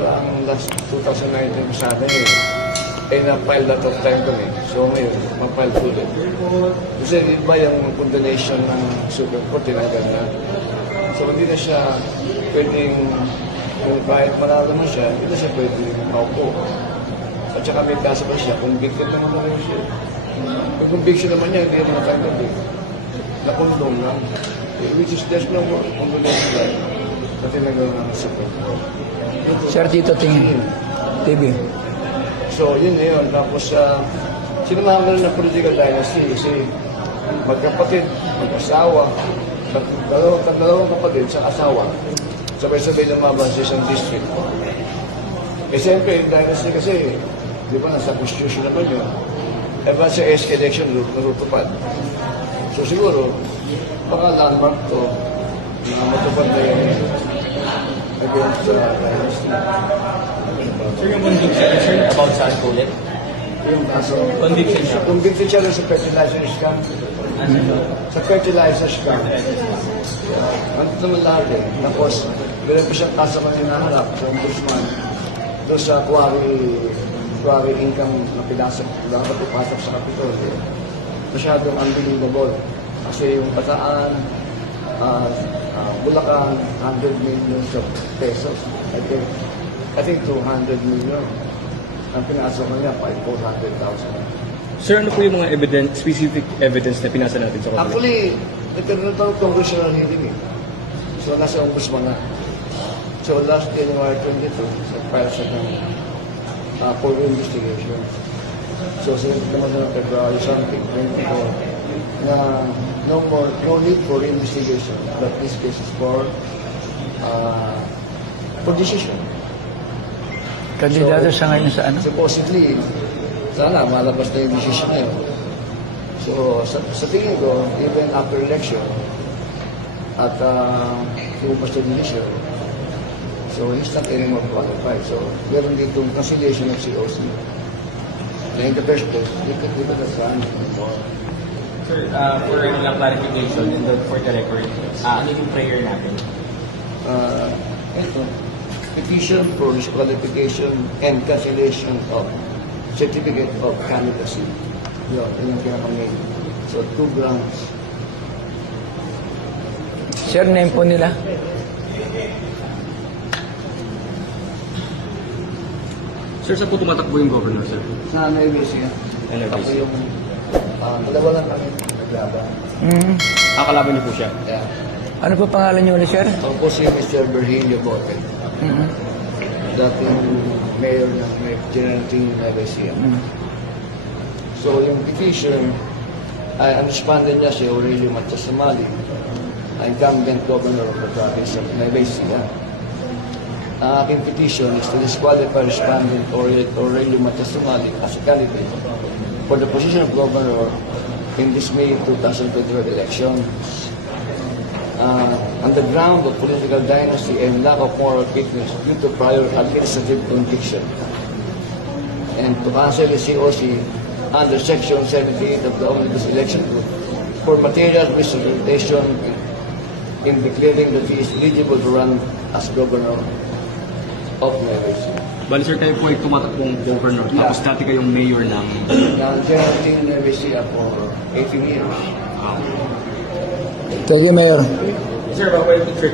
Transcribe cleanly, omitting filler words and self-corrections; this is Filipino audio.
ang last 2019 sa atin na-file that of time kami. So ngayon, ma-file po ulit. Kasi iba yung condemnation ng Supreme Court, tinanggal na. So hindi na siya pwedeng, kung kahit manalo mo siya, hindi na siya pwedeng maupo. At saka may kaso pa siya, convicted naman naman siya. Yung conviction naman niya, hindi naman convicted. Nakundong lang. Which is, there's no more condemnation like na tinanggal ng Supreme Court. Sir, dito tingin. TV. So, yun na yun. Tapos, sinamahan na ng political dynasty kasi magkapatid, mag-asawa, dalawang kapatid sa asawa, sabay-sabay lumaban sa isang district. Eh, siyempre, yung dynasty kasi, di ba, nasa constitution naman yun. Eh, ba sa SK election, natutupad. So, siguro, baka landmark to, na matupad na yun against dynasty. Sir, yung conviction niya, sir, about saan po ulit? Yung kaso, Conviction siya. convicted siya rin sa fertilizer scam. Sa fertilizer scam. Ano naman lahat eh. Tapos, meron pa siyang kaso kami naharap sa ombudsman doon sa quarry income na pinasok, dapat ipasok sa Capitol. Masyadong unbelievable. Kasi yung Bataan, Bulacan, 100 million pesos. I think 200 million. Ang pinasok niya, 400,000. Sir, ano po yung mga specific evidence na pinasa natin sa Congress? Actually, nagkaroon ito ng congressional hearing eh. So, nasa ombudsman na. So, last January 22, so, file siya ng for investigation. So, sinunod naman ng February something, 24, na no need for investigation, but this case is for decision. Kandidato siya ngayon sa ano? Supposedly, sana malabas na yung decision na yun. So, sa tingin ko, even after election, at lumabas na decision, so he's not anymore qualified. So, meron dito conciliation of COC. Na in the first place, dito na saan. Sir, for lang clarification and for the record, ano yung prayer natin? Ito, petition for disqualification and cancellation of certificate of candidacy. Yun yung pinaka-main. So, 2 grounds. Sir, name po nila. Sir, saan po tumatakbo yung governor, sir? Sa NIBC. NIBC. Ako yung, dalawa lang kami naglaban. Kakalaban niyo po siya? Yeah. Ano po pangalan niyo ulit, sir? Ako po si Mr. Virgilio Bote. Dating mayor ng Generating NIBC. So, yung petition, ang respondent niya si Aurelio Matasamali, incumbent governor of the province of Nueva Ecija. Ang aking petition is to disqualify respondent Aurelio Matasamali as a candidate for the position of governor in this May 2025 election. On the ground of political dynasty and lack of moral fitness due to prior administrative conviction. And to cancel the COC under Section 78 of the Omnibus Election Code for material misrepresentation in declaring that he is eligible to run as governor of Nueva Ecija. Bali, sir, kayo po ay tumatakbong governor, tapos dati kayong mayor ng... Generating Nueva Ecija for 18 years. Thank you, Mayor. Sir, babalik po, sir.